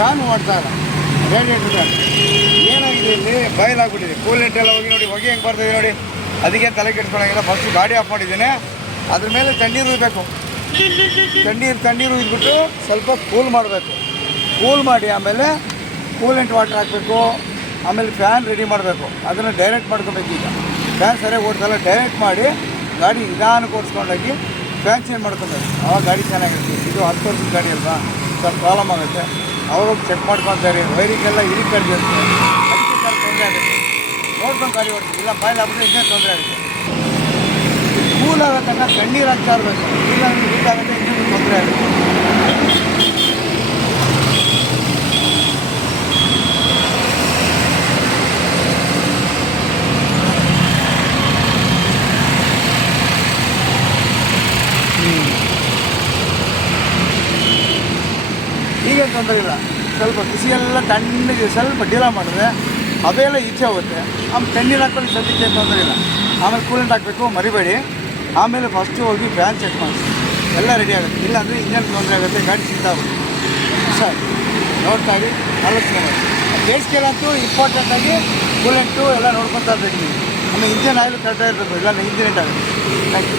Fan ಓಡ್ತಾ ಇಲ್ಲ, radiator fan ಏನಾಗಿದೆ ಇಲ್ಲಿ ಬಯಲಾಗ್ಬಿಟ್ಟಿದೆ. ಕೂಲೆಂಟ್ ಎಲ್ಲ ಹೋಗಿ ನೋಡಿ, ಹೊಗೆ ಹೆಂಗೆ ಬರ್ತಿದೆ ನೋಡಿ. ಅದಕ್ಕೆ ತಲೆ ಕೆಡ್ಸ್ಕೊಳ್ಳೋಂಗಿಲ್ಲ. ಫಸ್ಟು ಗಾಡಿ ಆಫ್ ಮಾಡಿದ್ದೇನೆ, ಅದ್ರ ಮೇಲೆ ತಣ್ಣೀರು ಉಯ್ಬೇಕು. ತಣ್ಣೀರು ಉಯ್ದುಬಿಟ್ಟು ಸ್ವಲ್ಪ ಕೂಲ್ ಮಾಡಬೇಕು. ಕೂಲ್ ಮಾಡಿ ಆಮೇಲೆ ಕೂಲೆಂಟ್ ವಾಟರ್ ಹಾಕಬೇಕು. ಆಮೇಲೆ ಫ್ಯಾನ್ ರೆಡಿ ಮಾಡಬೇಕು. ಅದನ್ನು ಡೈರೆಕ್ಟ್ ಮಾಡ್ಕೊಬೇಕು. ಈಗ ಫ್ಯಾನ್ ಸರಿಯಾಗಿ ಓಡ್ಸಲ್ಲ, ಡೈರೆಕ್ಟ್ ಮಾಡಿ ಗಾಡಿ ನಿಧಾನಕ್ಕೆ ಓಡಿಸ್ಕೊಂಡೋಗಿ ಫ್ಯಾನ್ ಚೇಂಜ್ ಮಾಡ್ಕೊಬೇಕು. ಆವಾಗ ಗಾಡಿ ಚೆನ್ನಾಗಿರುತ್ತೆ. ಇದು 10 ವರ್ಷದ ಗಾಡಿ ಅಲ್ವಾ, ಸ್ವಲ್ಪ ಪ್ರಾಬ್ಲಮ್ ಆಗುತ್ತೆ. ಅವಾಗೋಗಿ ಚೆಕ್ ಮಾಡ್ಕೊತಾರೆ. ವೈರಿಂಗೆಲ್ಲ ಇರಿಕಡ್ದು ಇರುತ್ತೆ, ಅದಕ್ಕೆ ಸ್ವಲ್ಪ ತೊಂದರೆ ಆಗುತ್ತೆ. ನೋಡ್ಕೊಂಡು ಗಾಡಿ ಓಡಿಸಿ, ಇಲ್ಲ ಬಾಯ್ಲ್ ಆಗ್ಬಿಟ್ಟು ಇನ್ನೇ ತೊಂದರೆ ಆಗುತ್ತೆ. ಕೂಲ್ ಆಗೋ ತನಕ ತಣ್ಣೀರು ಹಾಕ್ತಾ ಇರಬೇಕು. ಇಲ್ಲಾಂದರೆ ಹೀಟಾಗುತ್ತೆ, ಇನ್ನೂ ತೊಂದರೆ ಆಗುತ್ತೆ. ಈಗ ತೊಂದರೆ ಇಲ್ಲ. ಸ್ವಲ್ಪ ಬಿಸಿಯೆಲ್ಲ ತಣ್ಣಗೆ ಸ್ವಲ್ಪ ಡೀಲ ಮಾಡಿದ್ರೆ ಅವೆಲ್ಲ ಈಚೆ ಹೋಗುತ್ತೆ. ಆಮೇಲೆ ತಣ್ಣೀರು ಹಾಕ್ಕೊಂಡು ಸದ್ಯಕ್ಕೆ ತೊಂದರೆ ಇಲ್ಲ. ಆಮೇಲೆ ಕೂಲೆಂಟ್ ಹಾಕಬೇಕು, ಮರಿಬೇಡಿ. ಆಮೇಲೆ ಫಸ್ಟು ಹೋಗಿ ಫ್ಯಾನ್ ಚೆಕ್ ಮಾಡಿಸಿ, ಎಲ್ಲ ರೆಡಿ ಆಗುತ್ತೆ. ಇಲ್ಲಾಂದರೆ ಇಂಜನ್ ತೊಂದರೆ ಆಗುತ್ತೆ, ಗಾಡಿ ಸಿಗ್ತಾಗುತ್ತೆ. ಸರ್ ನೋಡ್ತಾ ಇರಿ, ಆಲೋಚನೆ ಮಾಡಿ. ಬೇಸಿಗೆಲ್ಲಂತೂ ಇಂಪಾರ್ಟೆಂಟಾಗಿ ಕೂಲೆಂಟು ಎಲ್ಲ ನೋಡ್ಕೊತಾ ಇರಬೇಕು ನೀವು. ಆಮೇಲೆ ಇಂಜನ್ ಆಯಿಲ್ ಕರೆಕ್ಟಾಗಿ ಇರಬೇಕು, ಇಲ್ಲಾಂದರೆ ಇಂಜಿನ್ ಆಗುತ್ತೆ. Thank you.